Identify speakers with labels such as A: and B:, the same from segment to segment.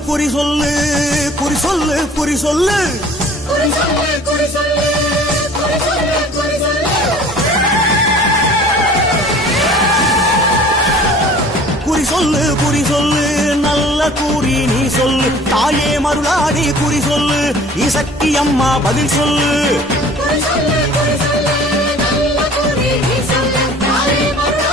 A: குறி சொல்லு குறி சொல்லு குறி சொல்லு
B: குறி சொல்லு குறி சொல்லு
A: நல்ல கூறி நீ சொல்லு தாயே மருளாடி குறி சொல்லு நீ சக்தி அம்மா பதில் சொல்லு
B: குறி சொல்லு குறி சொல்லு நல்ல கூறி நீ சொல்லு தாயே மருளாடி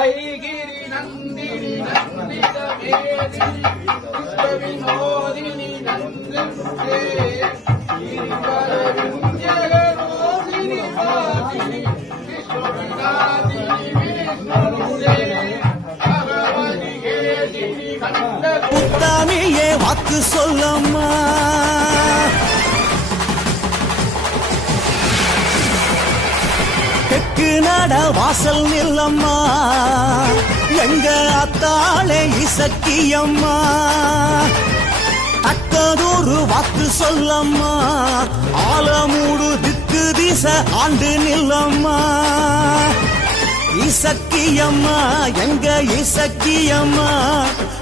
C: ஐகிரி நந்தினி நந்தித மேரி விஸ்வவினோதினி நந்தே ஜெகரோதினி சாதினி விஸ்வவினாதினி விஷ்ணுதே பகவதி கேதினி கண்ட
A: வாக்கு சொல்லம்மா தெற்கு நட வாசல் நில்லம்மா. எங்க அத்தாளே இசக்கியம்மா. தக்கதொரு வாக்கு சொல்லம்மா. ஆலமூடு திக்கு திச ஆண்டு நில்லம்மா. இசக்கியம்மா எங்க இசக்கியம்மா.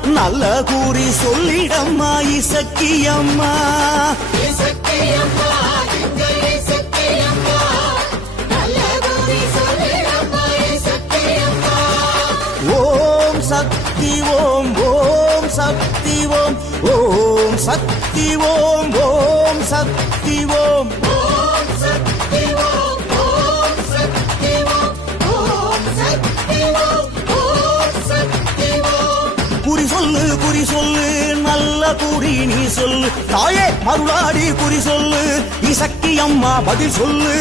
A: நல்ல கூறி சொல்லிடம்மா இசக்கியம்மா. இசக்கியம்மா. சக்தி ஓம் ஓம் சக்தி ஓம் ஓம் சக்தி ஓம் ஓம் சக்தி ஓம்.
B: சக்தி சக்தி சக்தி சக்தி
A: குறி சொல்லு குறி சொல்லு நல்ல குறி நீ சொல்லு. தாயே மருளாடி குறி சொல்லு. இசக்கி அம்மா பதில் சொல்லு.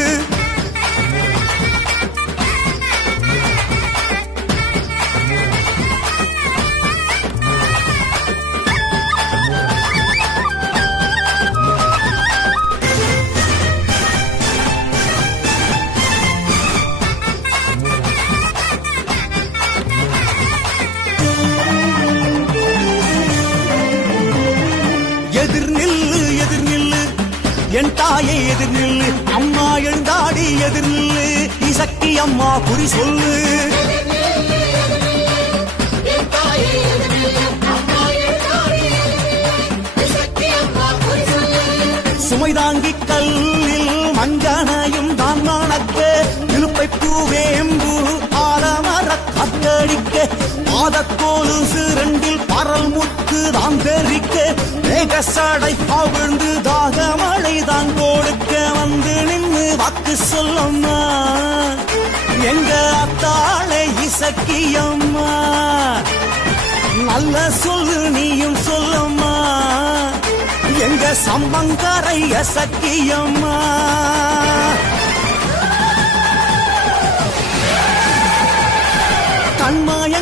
A: என் தாயை எதிர் நில்லு அம்மா எழுந்தாடி எதிர் நில்லு இசக்தி அம்மா குறி சொல்லு. சுமை தாங்கி கல்லில் மஞ்சனையும் தான் நாணக்கு இழுப்பை பூவேம்பு அத்தடிக்க கத்தடிக்க சிரண்டில் பரல் முத்து தான் தெரிக்க மேகசடை அவிழ்ந்து தாகமழை தான் கொடுக்க வந்து நின்னு வாக்கு சொல்லம்மா. எங்க அத்தாளை இசக்கியம்மா. நல்ல சொல்லு நீயும் சொல்லம்மா. எங்க சம்பங்கரைய சக்கியம்மா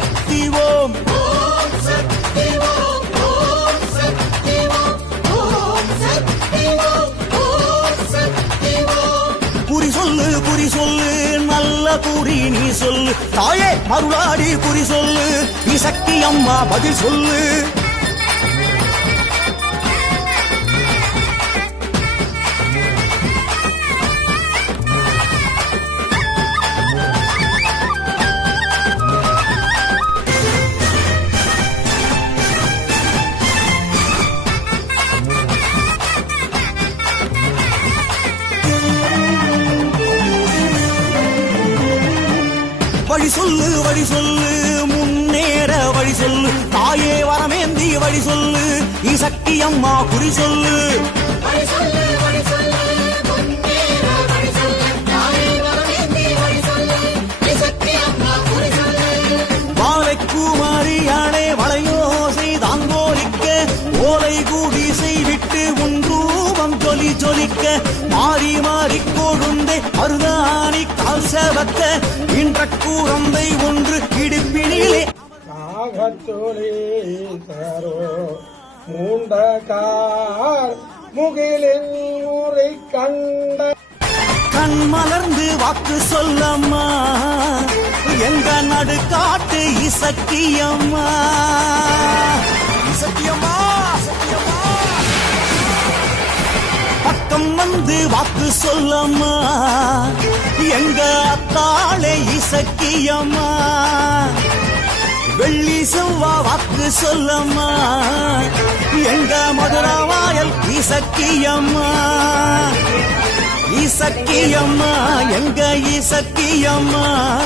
A: சக்தி ஓம் குறி சொல்லு குறி சொல்லு நல்ல குறி நீ சொல்லு. தாயே மருளாடி குறி சொல்லு. நீ சக்தி அம்மா பதில் சொல்லு. வழி சொல்லு வழி சொல்லு முன்னேற வழி சொல்லு. தாயே வரமேந்தி வழி சொல்லு. நீ அம்மா குறி சொல்லு. மருதாணி கால் செவக்க இன்ற கூரந்தை ஒன்று இடுப்பினிலே.
D: நாகச்சொலீசரோ மூண்ட கார் முகிலின் முறை கண்ட
A: கண் மலர்ந்து வாக்கு சொல்லம்மா எங்க நடு காட்டு இசக்கியம்மா இசக்கியம்மா. இசக்கியம்மா வந்து வாக்கு சொல்லம்மா. எங்க அத்தாளே இசக்கியம்மா. வெள்ளி செவ்வா வாக்கு சொல்லம்மா. எங்க மதுரவாயல் இசக்கியம்மா. இசக்கியம்மா எங்க இசக்கியம்மா.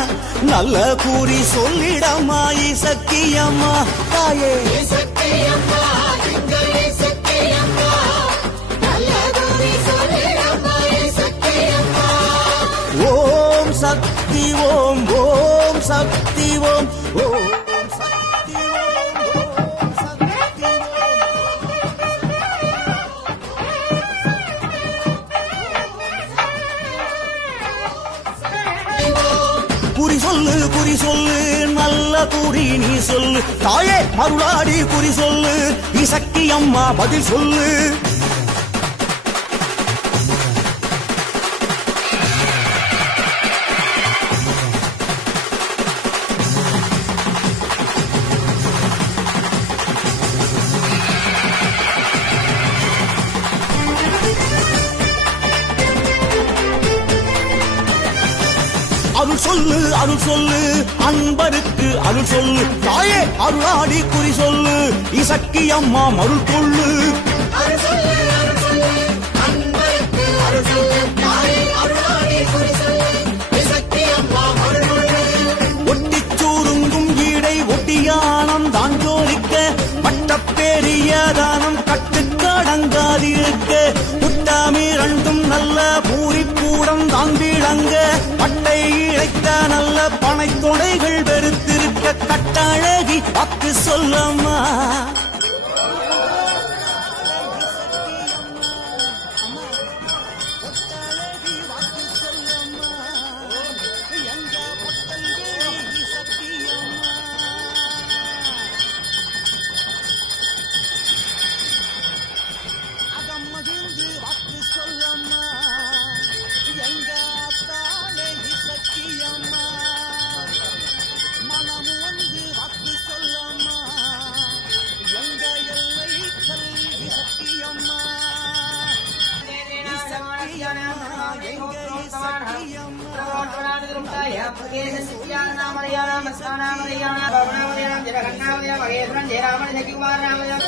A: நல்ல கூறி சொல்லிடம்மா இசக்கியம்மா. தாயே. இசக்கியம்மா. சக்தி ஓம். ஓம் சக்தி ஓம் ஓம் சக்தி குறி சொல்லு குறி சொல்லு நல்ல குறி நீ சொல்லு. தாயே மருளாடி குறி சொல்லு. இசக்கி அம்மா பதில் சொல்லு. சொல்லு அருள் சொல்லு அன்பருக்கு அருள் சொல்லு. தாயே அருளாடி குறி சொல்லு இசக்கி அம்மா மருள் கொள்ளு.
B: அருள் சொல்லு அருள் சொல்லு அன்பருக்கு அருள் சொல்லு. தாயே அருளாடி குறி சொல்லு சக்தியம்மா அருள் சொல்லு
A: ஒட்டிச் சூருங்கும் ஈடை ஒட்டியானம் தான் ஜோலிக்க பட்டப்பேரிய தானம் கட்டுக்கடங்காதிருக்க புட்டாமி ரெண்டும் நல்ல பூரிப்பூடம் தான் விளங்க. கிடைத்த நல்ல பனை துணைகள் வெறுத்திருக்க கட்டழகி வாக்கு சொல்லம்மா రుక్తాయ ప్రదేశ సూర్యానామలయానామ స్థానామలయానామ భవనామలయానామ జగన్నామలయామ మహేశ్వరం జయరామణ
C: జగికుమారనామలయామ